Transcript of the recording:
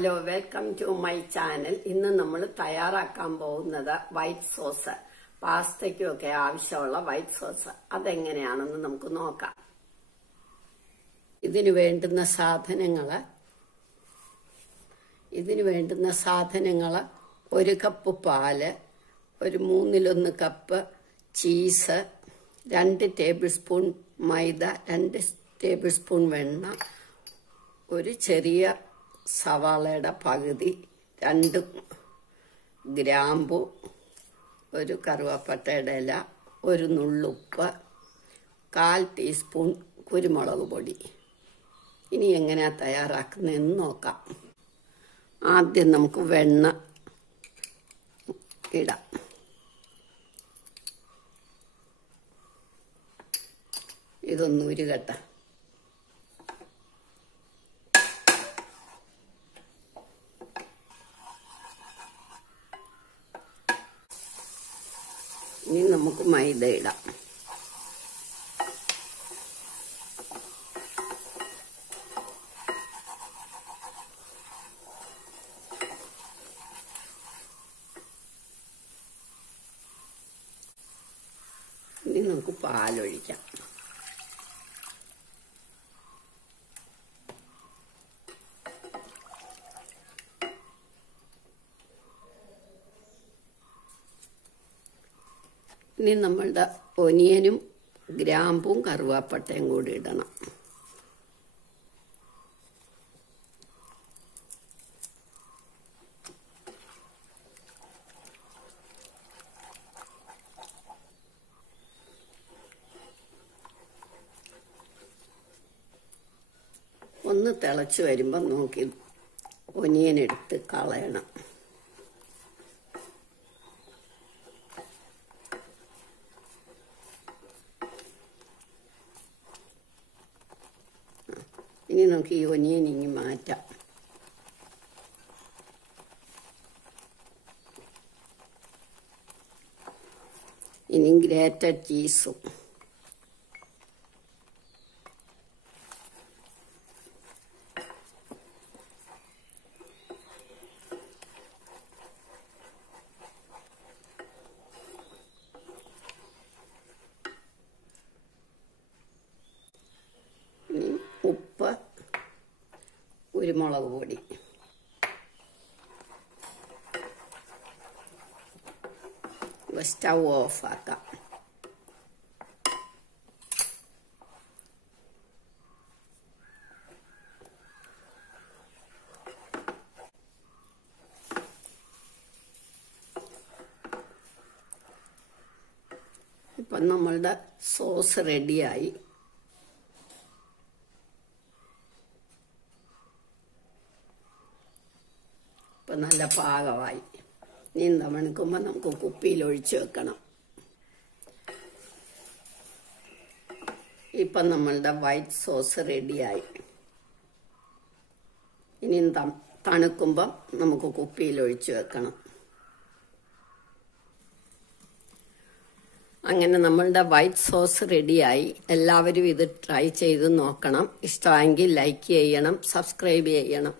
Hello, welcome to my channel. ഇന്ന് നമ്മൾ തയ്യാറാക്കാൻ പോകുന്നത് വൈറ്റ് സോസ്. പാസ്തയ്ക്കൊക്കെ ആവശ്യമുള്ള വൈറ്റ് സോസ് അതെങ്ങനെയാണെന്ന് നമുക്ക് നോക്കാം. ഇതിന് വേണ്ടുന്ന സാധനങ്ങൾ 1 കപ്പ് പാല്, ഒരു 1/3 കപ്പ് ചീസ്, 2 ടേബിൾ സ്പൂൺ മൈദ, 2 ടേബിൾ സ്പൂൺ വെണ്ണ, ഒരു ചെറിയ സവാളയുടെ പകുതി, 2 ഗ്രാമ്പു, ഒരു കറുവാപ്പട്ടയുടെ ഇല, ഒരു നുള്ളുപ്പ്, 1/4 ടീസ്പൂൺ കുരുമുളക് പൊടി. ഇനി എങ്ങനെയാ തയ്യാറാക്കുന്നതെന്ന് നോക്കാം. ആദ്യം നമുക്ക് വെണ്ണ ഇടാം. ഇതൊന്ന് ഉരുകട്ടെ. ഇനി നമുക്ക് മൈദ ഇടാം. ഇനി നമുക്ക് പാലൊഴിക്കാം. ഇനി നമ്മളുടെ ഒനിയനും ഗ്രാമ്പും കറുവാപ്പട്ടയും കൂടി ഇടണം. ഒന്ന് തിളച്ച് വരുമ്പോൾ നോക്കി ഒനിയൻ എടുത്ത് കളയണം. ഇനി നമുക്ക് ഈ ഒനിയൻ ഇനി മാറ്റാം. ഇനി ഗ്രേറ്റഡ് ചീസും, ഉപ്പ്, കുരുമുളക് പൊടി, സ്റ്റൗ ഓഫാക്കാം. ഇപ്പം നമ്മളുടെ സോസ് റെഡിയായി. ഇപ്പം നല്ല പാകമായി. നീന്ത മണിക്കുമ്പോൾ നമുക്ക് കുപ്പിയിൽ ഒഴിച്ചു വെക്കണം. ഇപ്പം നമ്മളുടെ വൈറ്റ് സോസ് റെഡിയായി. ഇനി തണുക്കുമ്പം നമുക്ക് കുപ്പിയിൽ ഒഴിച്ചു വെക്കണം. അങ്ങനെ നമ്മളുടെ വൈറ്റ് സോസ് റെഡിയായി. എല്ലാവരും ഇത് ട്രൈ ചെയ്ത് നോക്കണം. ഇഷ്ടമെങ്കിൽ ലൈക്ക് ചെയ്യണം, സബ്സ്ക്രൈബ് ചെയ്യണം.